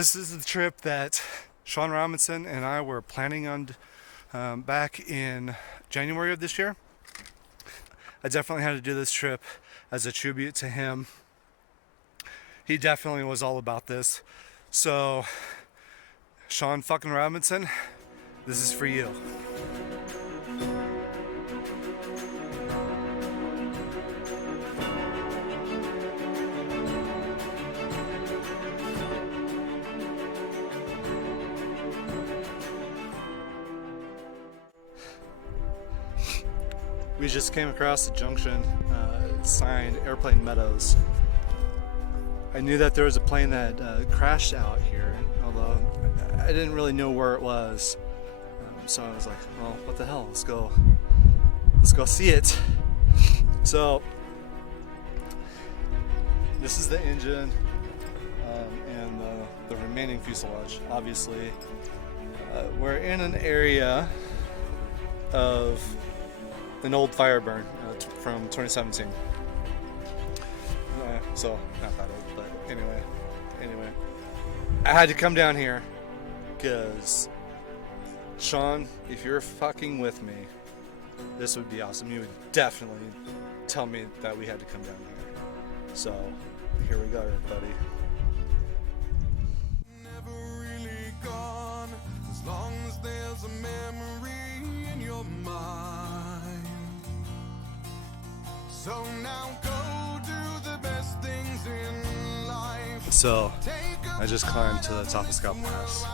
This is the trip that Shawn Robinson and I were planning on back in January of this year. I definitely had to do this trip as a tribute to him. He definitely was all about this. So, Shawn fucking Robinson, this is for you. We just came across the junction signed Airplane Meadows. I knew that there was a plane that crashed out here, although I didn't really know where it was. So I was like, well, what the hell? Let's go see it. So this is the engine and the remaining fuselage. Obviously, we're in an area of an old Firebird from 2017. So not that old, but anyway, I had to come down here because Shawn, if you're fucking with me, this would be awesome. You would definitely tell me that we had to come down here. So here we go, everybody. Never really gone, as long as there's a memory in your mind. So now go do the best things in life. So I just climbed to the top of Scout Pass.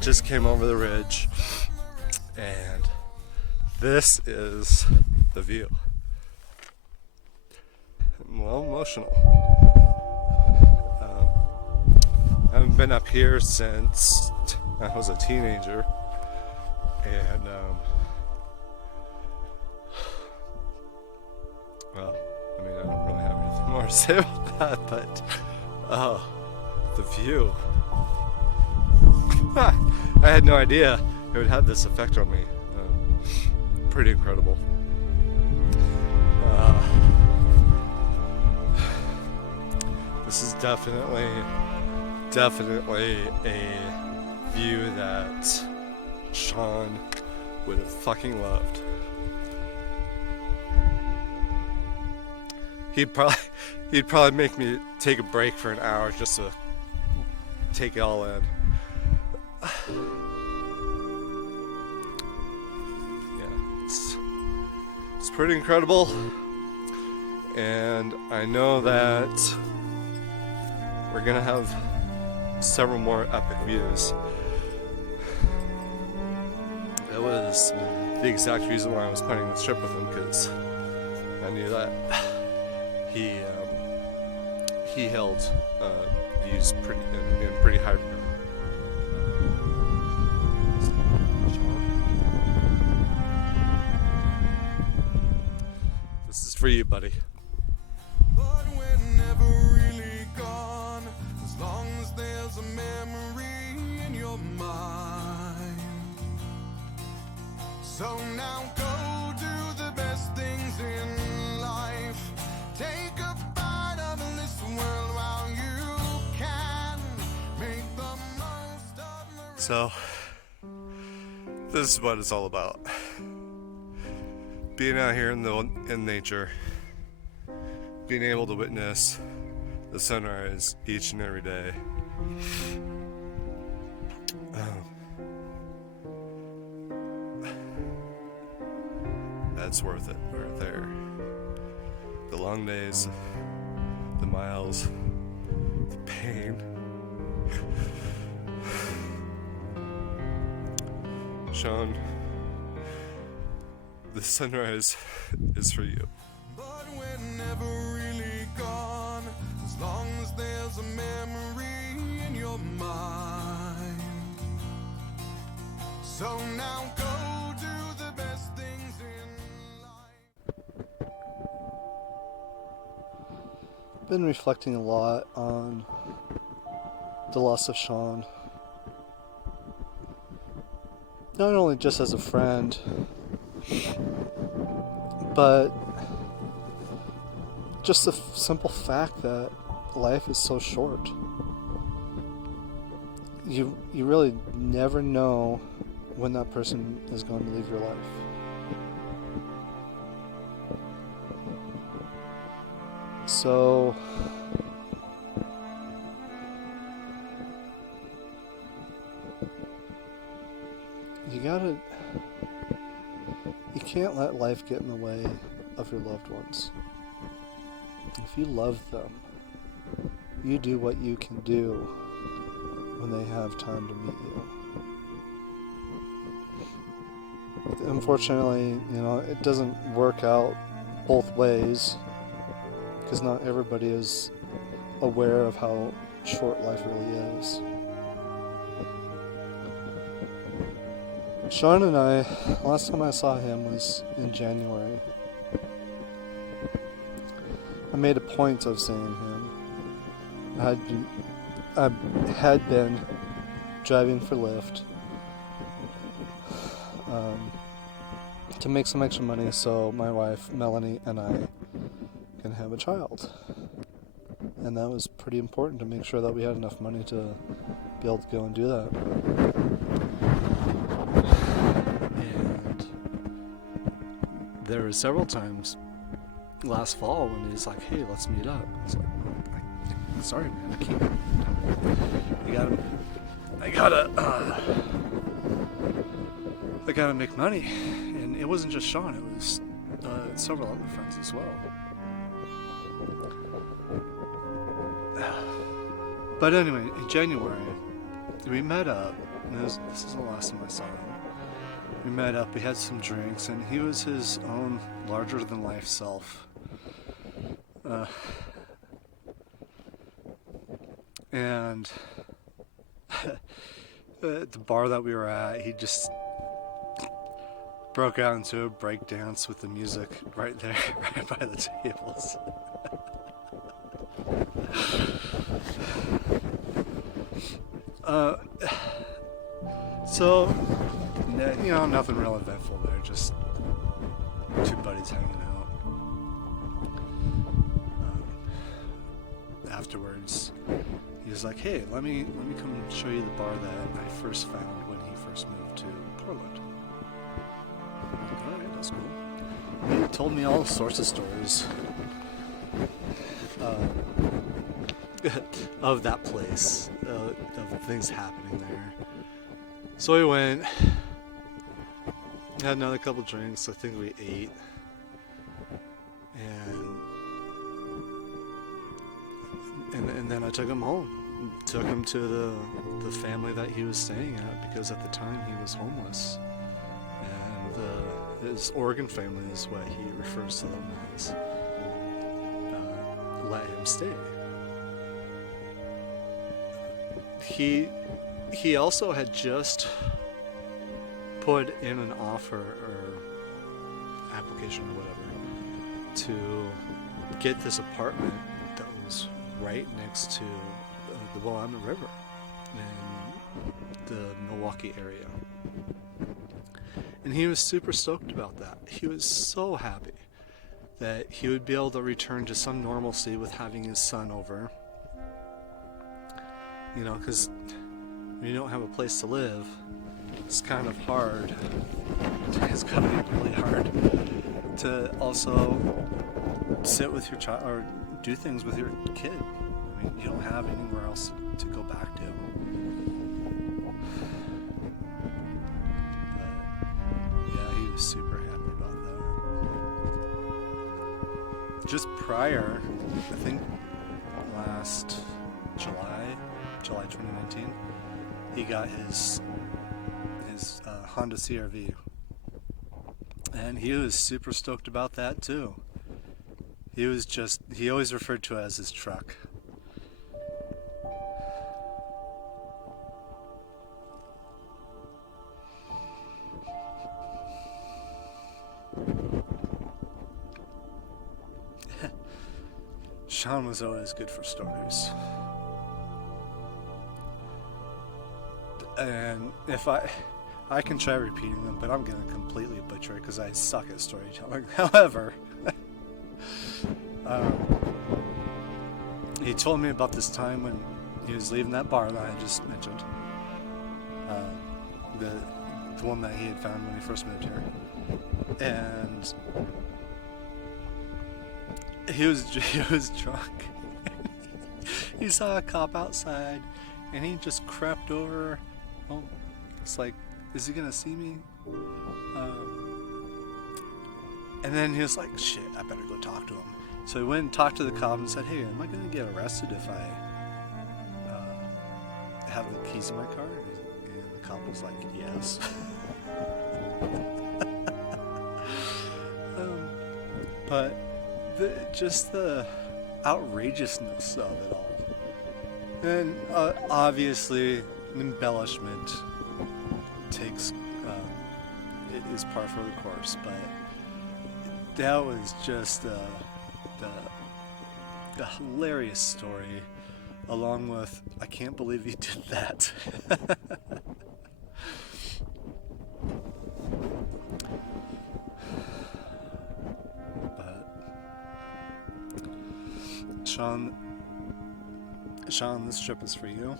Just came over the ridge, and this is the view. I'm a little emotional. I haven't been up here since I was a teenager, and well, I mean, I don't really have anything more to say about that, but the view. I had no idea it would have this effect on me. Pretty incredible. This is definitely a view that Shawn would have fucking loved. He'd probably make me take a break for an hour just to take it all in. Yeah, it's pretty incredible, and I know that we're gonna have several more epic views. That was the exact reason why I was planning this trip with him, because I knew that he held views in pretty high regard. This is for you, buddy. But we're never really gone, as long as there's a memory in your mind. So now go do the best things in life. Take a bite of this world while you can. Make the most of the So, this is what it's all about. Being out here in nature, being able to witness the sunrise each and every day. That's worth it right there. The long days, the miles, the pain. Shawn, the sunrise is for you. But we're never really gone, as long as there's a memory in your mind. So now go do the best things in life. Been reflecting a lot on the loss of Shawn. Not only just as a friend, but just the simple fact that life is so short. You really never know when that person is going to leave your life. So you can't let life get in the way of your loved ones. If you love them, you do what you can do when they have time to meet you. Unfortunately, it doesn't work out both ways, because not everybody is aware of how short life really is. Shawn and I, last time I saw him was in January. I made a point of seeing him. I had been driving for Lyft to make some extra money so my wife Melanie and I can have a child. And that was pretty important, to make sure that we had enough money to be able to go and do that. And there were several times last fall when he's like, "Hey, let's meet up." I was like, "Sorry, man, I can't. I gotta make money." And it wasn't just Shawn; it was several other friends as well. But anyway, in January, we met up. And this is the last time I saw him. We met up, we had some drinks, and he was his own larger-than-life self. And at the bar that we were at, he just broke out into a break dance with the music right there, right by the tables. So, nothing real eventful there, just two buddies hanging out. Afterwards, he was like, "Hey, let me come show you the bar that I first found when he first moved to Portland." I'm like, "Alright, that's cool." He told me all sorts of stories of that place, of things happening there. So we went, had another couple drinks. I think we ate, and then I took him home. Took him to the family that he was staying at, because at the time he was homeless, and his Oregon family is what he refers to them as. Let him stay. He also had just put in an offer or application or whatever to get this apartment that was right next to the Willamette River in the Milwaukee area. And he was super stoked about that. He was so happy that he would be able to return to some normalcy with having his son over. Because when you don't have a place to live, it's kind of hard. It's gotta be really hard to also sit with your child or do things with your kid. I mean, you don't have anywhere else to go back to. But yeah, he was super happy about that. Just prior, I think last July 2019, he got his Honda CR-V, and he was super stoked about that too. He always referred to it as his truck. Shawn was always good for stories. And if I can try repeating them, but I'm going to completely butcher it because I suck at storytelling. However, he told me about this time when he was leaving that bar that I just mentioned. The one that he had found when he first moved here. And he was drunk. He saw a cop outside and he just crept over. Oh, it's like, is he gonna see me? And then he was like, shit, I better go talk to him. So he went and talked to the cop and said, hey, am I gonna get arrested if I have the keys in my car? And the cop was like, yes. But just the outrageousness of it all. And obviously, embellishment takes it is par for the course, but that was just the hilarious story, along with I can't believe you did that. But Shawn, this trip is for you.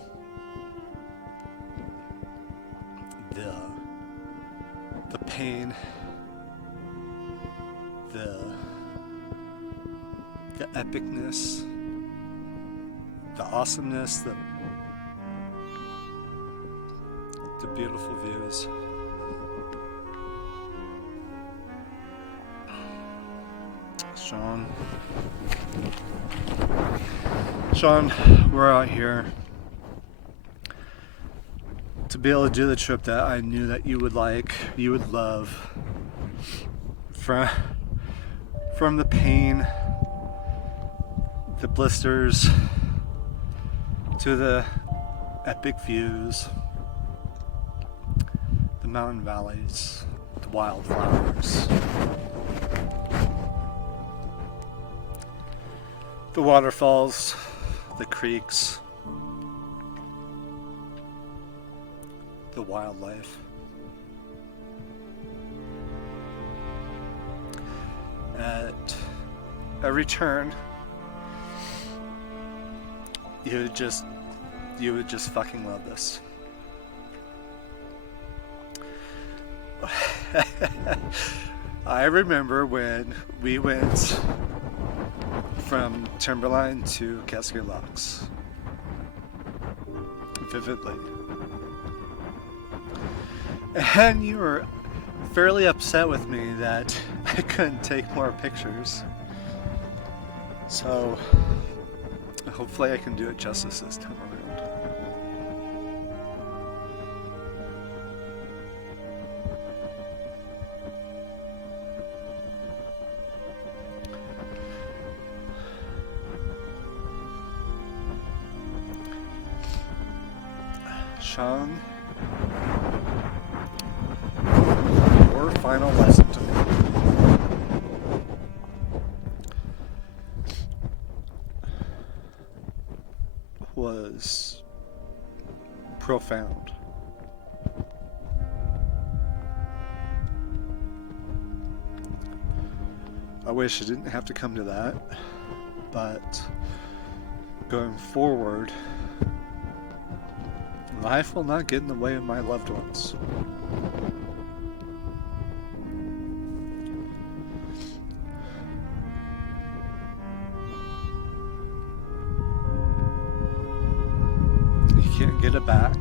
The pain, the epicness, the awesomeness, the beautiful views. Shawn, we're out here to be able to do the trip that I knew that you would like, you would love. From the pain, the blisters, to the epic views, the mountain valleys, the wildflowers, the waterfalls, the creeks, the wildlife. At every turn, you would just fucking love this. I remember when we went from Timberline to Cascade Locks vividly, and you were fairly upset with me that I couldn't take more pictures. So hopefully I can do it justice this time around. Shawn, your final lesson to me was profound. I wish it didn't have to come to that, but going forward, life will not get in the way of my loved ones. You can't get it back.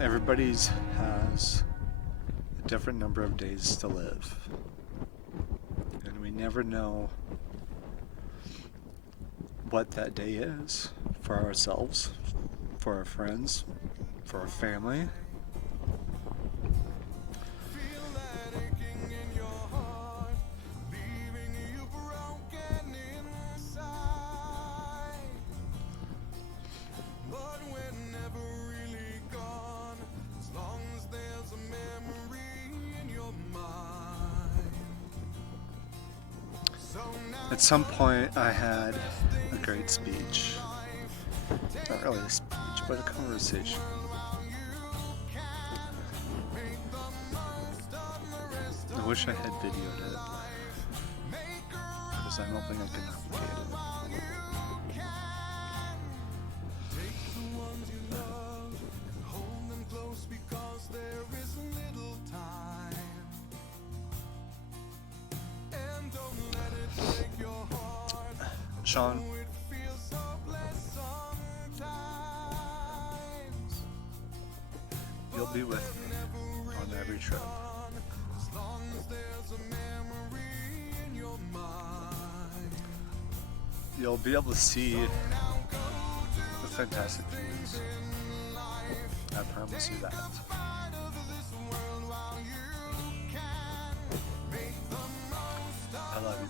Everybody's has a different number of days to live. And we never know what that day is for ourselves, for our friends, for our family. Feel that aching in your heart, leaving you broken inside. But we're never really gone, as long as there's a memory in your mind. So now At some point I had a great speech. Not really a speech, but a conversation. wish I had videoed it, because I don't think I can replicate it. Take the ones you love and hold them close because there is little time. And don't let it break your heart. Shawn, It feels so blessed sometimes. you'll be with me on every trip. As long as there's a memory in your mind. You'll be able to see the fantastic views. I promise you that. Part of this world while you can make the most of I love you,